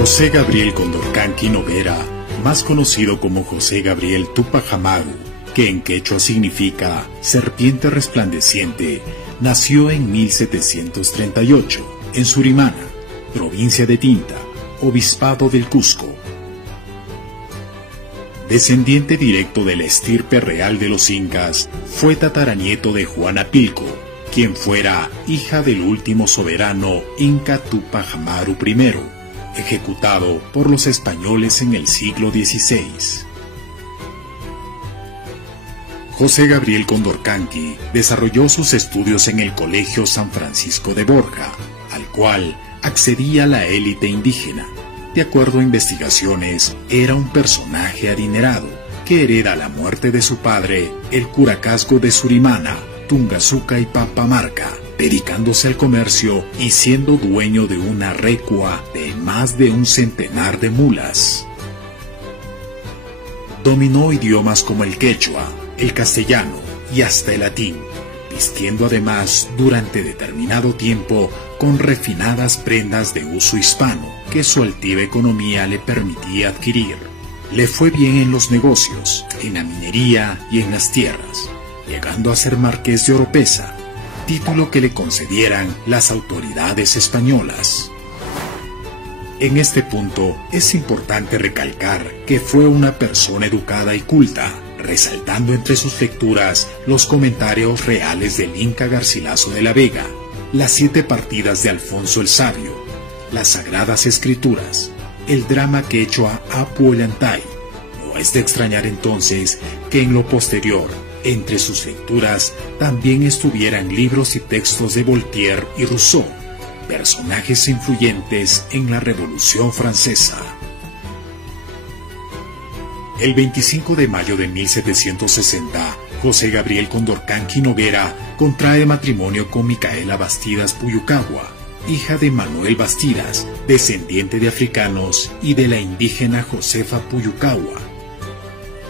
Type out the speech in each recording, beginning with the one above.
José Gabriel Condorcanqui Noguera, más conocido como José Gabriel Túpac Amaru, que en quechua significa serpiente resplandeciente, nació en 1738 en Surimana, provincia de Tinta, obispado del Cusco. Descendiente directo de la estirpe real de los incas, fue tataranieto de Juana Pilco, quien fuera hija del último soberano inca Túpac Amaru I, ejecutado por los españoles en el siglo XVI. José Gabriel Condorcanqui desarrolló sus estudios en el Colegio San Francisco de Borja, al cual accedía la élite indígena. De acuerdo a investigaciones, era un personaje adinerado que hereda la muerte de su padre, el curacazgo de Surimana, Tungazuca y Pampamarca, dedicándose al comercio y siendo dueño de una recua de más de 100 de mulas. Dominó idiomas como el quechua, el castellano y hasta el latín, vistiendo además durante determinado tiempo con refinadas prendas de uso hispano que su altiva economía le permitía adquirir. Le fue bien en los negocios, en la minería y en las tierras, llegando a ser marqués de Oropesa, título que le concedieran las autoridades españolas. En este punto es importante recalcar que fue una persona educada y culta, resaltando entre sus lecturas los comentarios reales del Inca Garcilaso de la Vega, las 7 partidas de Alfonso el Sabio, las Sagradas Escrituras, el drama quechua Apu Ollantay. No es de extrañar entonces que en lo posterior, entre sus lecturas, también estuvieran libros y textos de Voltaire y Rousseau, personajes influyentes en la Revolución Francesa. El 25 de mayo de 1760, José Gabriel Condorcanqui Noguera contrae matrimonio con Micaela Bastidas Puyucagua, hija de Manuel Bastidas, descendiente de africanos, y de la indígena Josefa Puyucagua.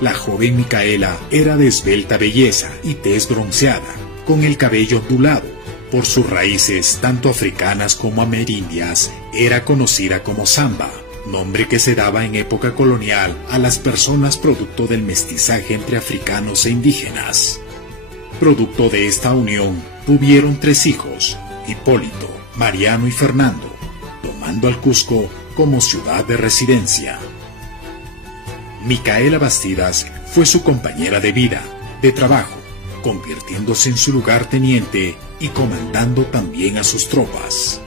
La joven Micaela era de esbelta belleza y tez bronceada, con el cabello ondulado. Por sus raíces, tanto africanas como amerindias, era conocida como Samba, nombre que se daba en época colonial a las personas producto del mestizaje entre africanos e indígenas. Producto de esta unión, tuvieron 3 hijos, Hipólito, Mariano y Fernando, tomando al Cusco como ciudad de residencia. Micaela Bastidas fue su compañera de vida, de trabajo, convirtiéndose en su lugarteniente y comandando también a sus tropas.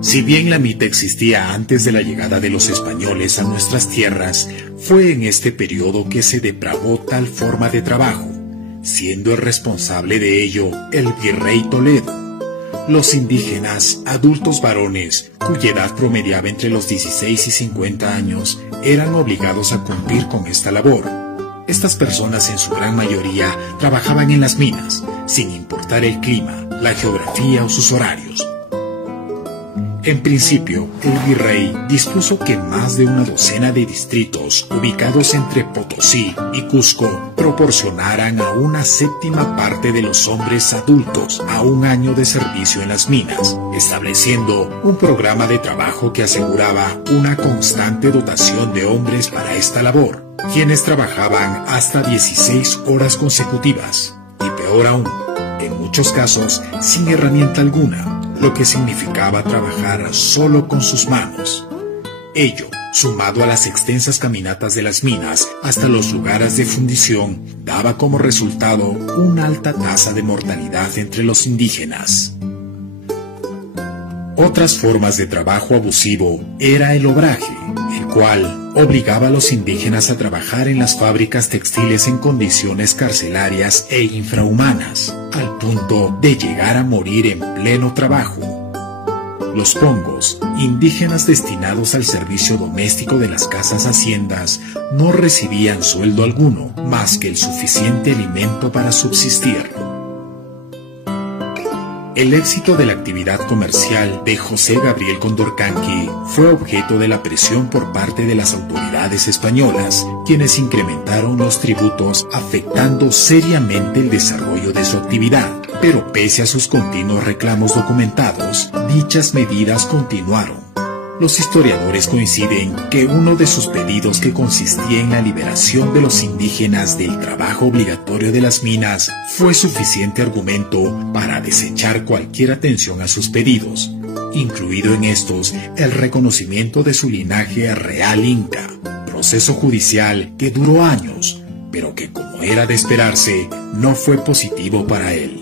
Si bien la mita existía antes de la llegada de los españoles a nuestras tierras, fue en este periodo que se depravó tal forma de trabajo, siendo el responsable de ello el virrey Toledo. Los indígenas, adultos varones, cuya edad promediaba entre los 16 y 50 años, eran obligados a cumplir con esta labor. Estas personas en su gran mayoría trabajaban en las minas, sin importar el clima, la geografía o sus horarios. En principio, el virrey dispuso que más de una docena de distritos ubicados entre Potosí y Cusco proporcionaran a una 7ª parte de los hombres adultos a 1 año de servicio en las minas, estableciendo un programa de trabajo que aseguraba una constante dotación de hombres para esta labor, quienes trabajaban hasta 16 horas consecutivas, y peor aún, en muchos casos sin herramienta alguna, lo que significaba trabajar solo con sus manos. Ello, sumado a las extensas caminatas de las minas hasta los lugares de fundición, daba como resultado una alta tasa de mortalidad entre los indígenas. Otras formas de trabajo abusivo era el obraje, el cual obligaba a los indígenas a trabajar en las fábricas textiles en condiciones carcelarias e infrahumanas, al punto de llegar a morir en pleno trabajo. Los pongos, indígenas destinados al servicio doméstico de las casas haciendas, no recibían sueldo alguno más que el suficiente alimento para subsistir. El éxito de la actividad comercial de José Gabriel Condorcanqui fue objeto de la presión por parte de las autoridades españolas, quienes incrementaron los tributos, afectando seriamente el desarrollo de su actividad. Pero pese a sus continuos reclamos documentados, dichas medidas continuaron. Los historiadores coinciden que uno de sus pedidos, que consistía en la liberación de los indígenas del trabajo obligatorio de las minas, fue suficiente argumento para desechar cualquier atención a sus pedidos, incluido en estos el reconocimiento de su linaje real inca, proceso judicial que duró años, pero que, como era de esperarse, no fue positivo para él.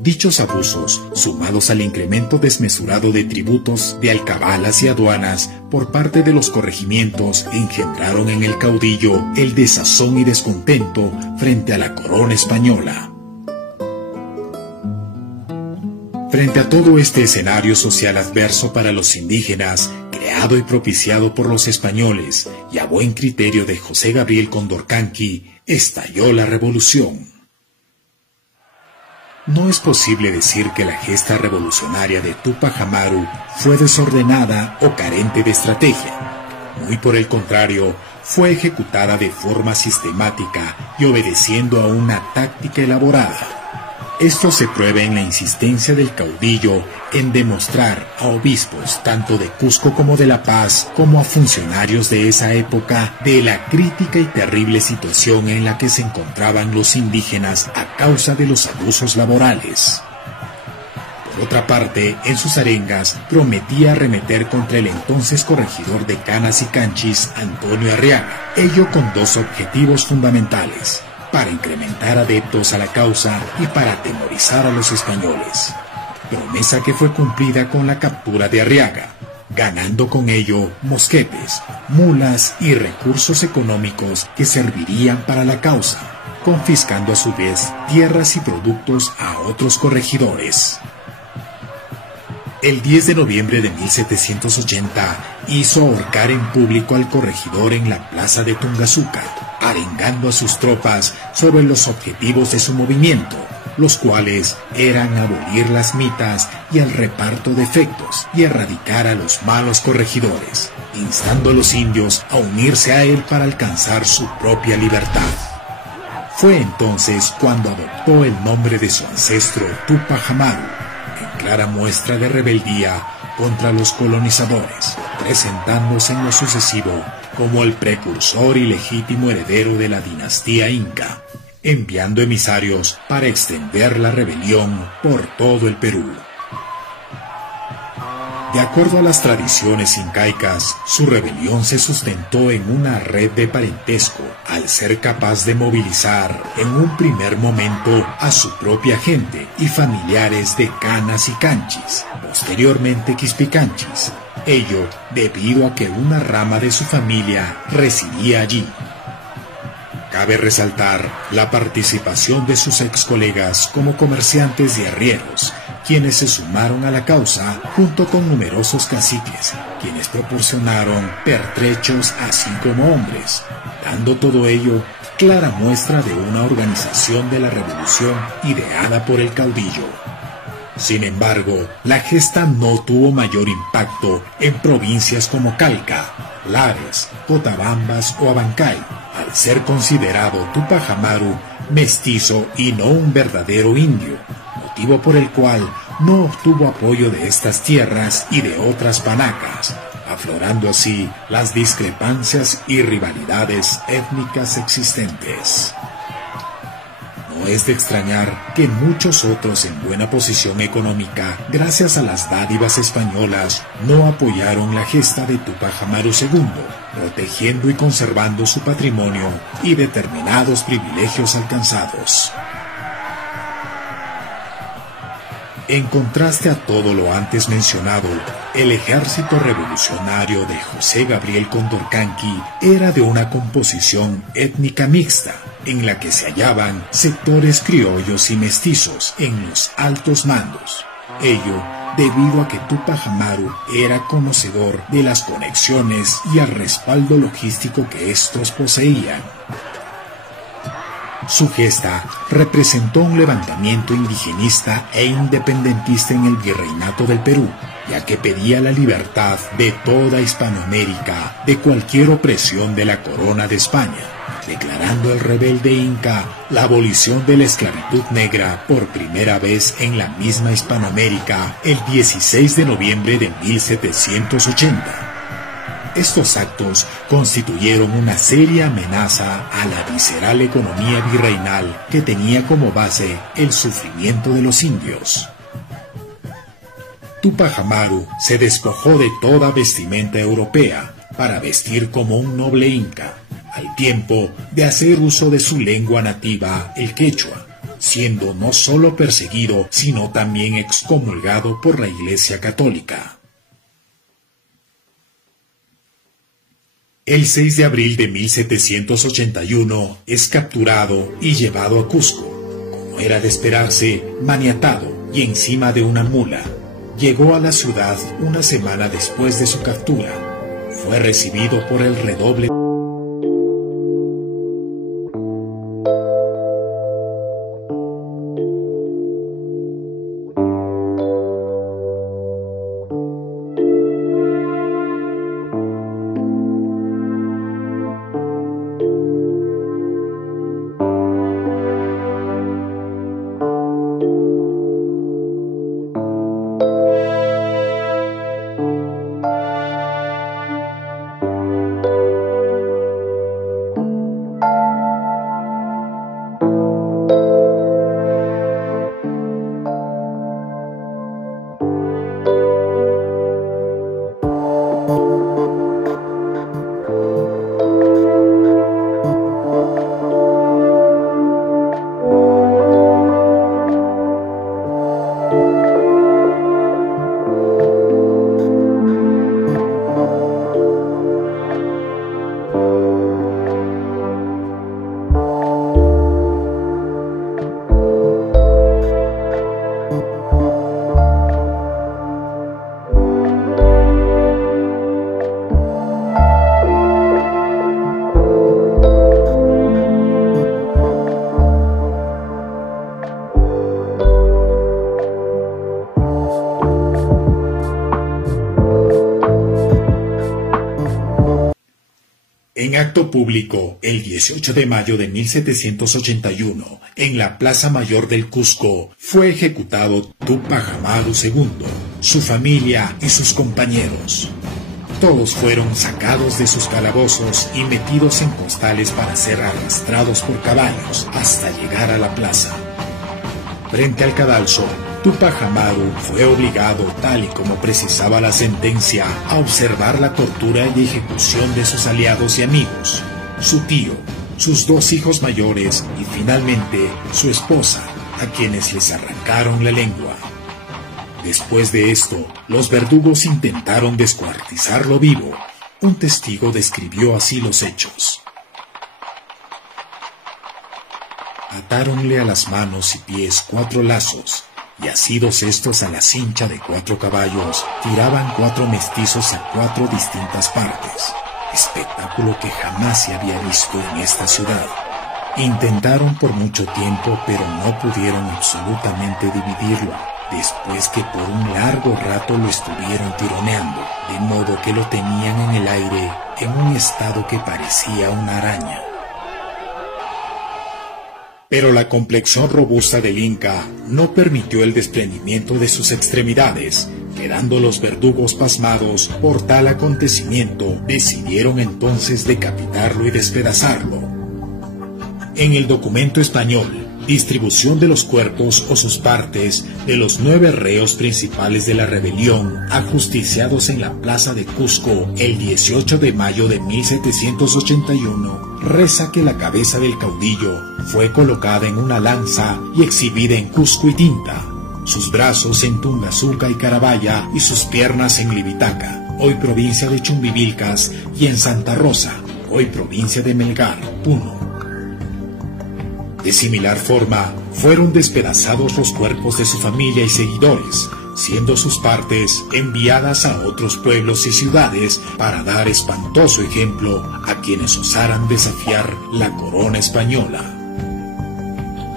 Dichos abusos, sumados al incremento desmesurado de tributos, de alcabalas y aduanas por parte de los corregimientos, engendraron en el caudillo el desazón y descontento frente a la corona española. Frente a todo este escenario social adverso para los indígenas, creado y propiciado por los españoles y a buen criterio de José Gabriel Condorcanqui, estalló la revolución. No es posible decir que la gesta revolucionaria de Túpac Amaru fue desordenada o carente de estrategia. Muy por el contrario, fue ejecutada de forma sistemática y obedeciendo a una táctica elaborada. Esto se prueba en la insistencia del caudillo en demostrar a obispos tanto de Cusco como de La Paz, como a funcionarios de esa época, de la crítica y terrible situación en la que se encontraban los indígenas a causa de los abusos laborales. Por otra parte, en sus arengas prometía arremeter contra el entonces corregidor de Canas y Canchis, Antonio Arriaga, ello con dos objetivos fundamentales: para incrementar adeptos a la causa y para atemorizar a los españoles. Promesa que fue cumplida con la captura de Arriaga, ganando con ello mosquetes, mulas y recursos económicos que servirían para la causa, confiscando a su vez tierras y productos a otros corregidores. El 10 de noviembre de 1780 hizo ahorcar en público al corregidor en la plaza de Tungazuca, arengando a sus tropas sobre los objetivos de su movimiento, los cuales eran abolir las mitas y el reparto de efectos y erradicar a los malos corregidores, instando a los indios a unirse a él para alcanzar su propia libertad. Fue entonces cuando adoptó el nombre de su ancestro Túpac Amaru, en clara muestra de rebeldía contra los colonizadores, presentándose en lo sucesivo como el precursor y legítimo heredero de la dinastía inca, enviando emisarios para extender la rebelión por todo el Perú. De acuerdo a las tradiciones incaicas, su rebelión se sustentó en una red de parentesco, al ser capaz de movilizar en un primer momento a su propia gente y familiares de Canas y Canchis, posteriormente Quispicanchis, ello debido a que una rama de su familia residía allí. Cabe resaltar la participación de sus ex colegas como comerciantes y arrieros, quienes se sumaron a la causa junto con numerosos caciques, quienes proporcionaron pertrechos así como hombres, dando todo ello clara muestra de una organización de la revolución ideada por el caudillo. Sin embargo, la gesta no tuvo mayor impacto en provincias como Calca, Lares, Cotabambas o Abancay, al ser considerado Túpac Amaru mestizo y no un verdadero indio, motivo por el cual no obtuvo apoyo de estas tierras y de otras panacas, aflorando así las discrepancias y rivalidades étnicas existentes. No es de extrañar que muchos otros en buena posición económica, gracias a las dádivas españolas, no apoyaron la gesta de Túpac Amaru II, protegiendo y conservando su patrimonio y determinados privilegios alcanzados. En contraste a todo lo antes mencionado, el ejército revolucionario de José Gabriel Condorcanqui era de una composición étnica mixta, en la que se hallaban sectores criollos y mestizos en los altos mandos. Ello debido a que Túpac Amaru era conocedor de las conexiones y el respaldo logístico que estos poseían. Su gesta representó un levantamiento indigenista e independentista en el virreinato del Perú, ya que pedía la libertad de toda Hispanoamérica de cualquier opresión de la corona de España, declarando el rebelde inca la abolición de la esclavitud negra por primera vez en la misma Hispanoamérica el 16 de noviembre de 1780. Estos actos constituyeron una seria amenaza a la visceral economía virreinal que tenía como base el sufrimiento de los indios. Túpac Amaru se despojó de toda vestimenta europea para vestir como un noble inca, al tiempo de hacer uso de su lengua nativa, el quechua, siendo no solo perseguido, sino también excomulgado por la Iglesia Católica. El 6 de abril de 1781 es capturado y llevado a Cusco. Como era de esperarse, maniatado y encima de una mula, llegó a la ciudad una semana después de su captura. Fue recibido por el redoble En acto público, el 18 de mayo de 1781, en la Plaza Mayor del Cusco, fue ejecutado Túpac Amaru II, su familia y sus compañeros. Todos fueron sacados de sus calabozos y metidos en costales para ser arrastrados por caballos hasta llegar a la plaza. Frente al cadalso, Túpac Amaru fue obligado, tal y como precisaba la sentencia, a observar la tortura y ejecución de sus aliados y amigos, su tío, sus dos hijos mayores y finalmente su esposa, a quienes les arrancaron la lengua. Después de esto, los verdugos intentaron descuartizarlo vivo. Un testigo describió así los hechos. Atáronle a las manos y pies 4 lazos, y asidos estos a la cincha de 4 caballos, tiraban 4 mestizos a 4 distintas partes, espectáculo que jamás se había visto en esta ciudad. Intentaron por mucho tiempo, pero no pudieron absolutamente dividirlo, después que por un largo rato lo estuvieron tironeando, de modo que lo tenían en el aire en un estado que parecía una araña. Pero la complexión robusta del Inca no permitió el desprendimiento de sus extremidades. Quedando los verdugos pasmados por tal acontecimiento, decidieron entonces decapitarlo y despedazarlo. En el documento español, distribución de los cuerpos o sus partes de los 9 reos principales de la rebelión, ajusticiados en la plaza de Cusco el 18 de mayo de 1781, reza que la cabeza del caudillo fue colocada en una lanza y exhibida en Cusco y Tinta, sus brazos en Tungazuca y Carabaya y sus piernas en Libitaca, hoy provincia de Chumbivilcas, y en Santa Rosa, hoy provincia de Melgar, Puno. De similar forma, fueron despedazados los cuerpos de su familia y seguidores, siendo sus partes enviadas a otros pueblos y ciudades para dar espantoso ejemplo a quienes osaran desafiar la corona española.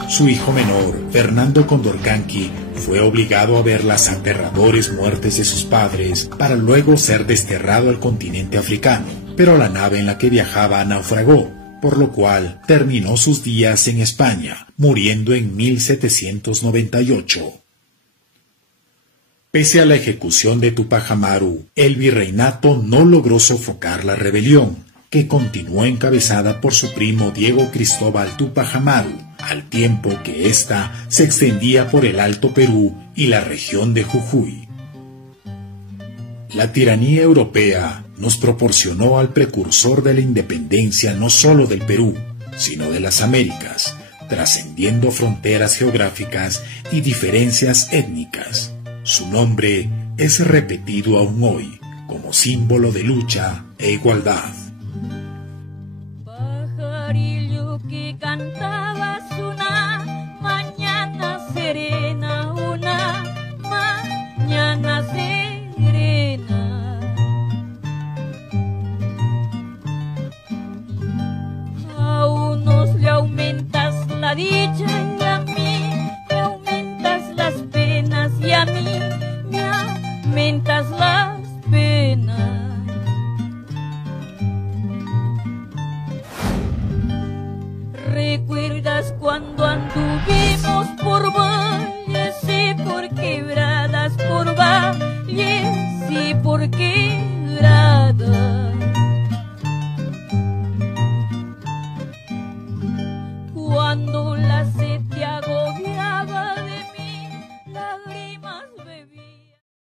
Su hijo menor, Fernando Condorcanqui, fue obligado a ver las aterradores muertes de sus padres para luego ser desterrado al continente africano, pero la nave en la que viajaba naufragó, por lo cual terminó sus días en España, muriendo en 1798. Pese a la ejecución de Tupac Amaru, el virreinato no logró sofocar la rebelión, que continuó encabezada por su primo Diego Cristóbal Tupac Amaru, al tiempo que ésta se extendía por el Alto Perú y la región de Jujuy. La tiranía europea nos proporcionó al precursor de la independencia no solo del Perú, sino de las Américas, trascendiendo fronteras geográficas y diferencias étnicas. Su nombre es repetido aún hoy como símbolo de lucha e igualdad. Pajarillo que cantabas una mañana serena, una mañana serena. A unos le aumentas la dicha y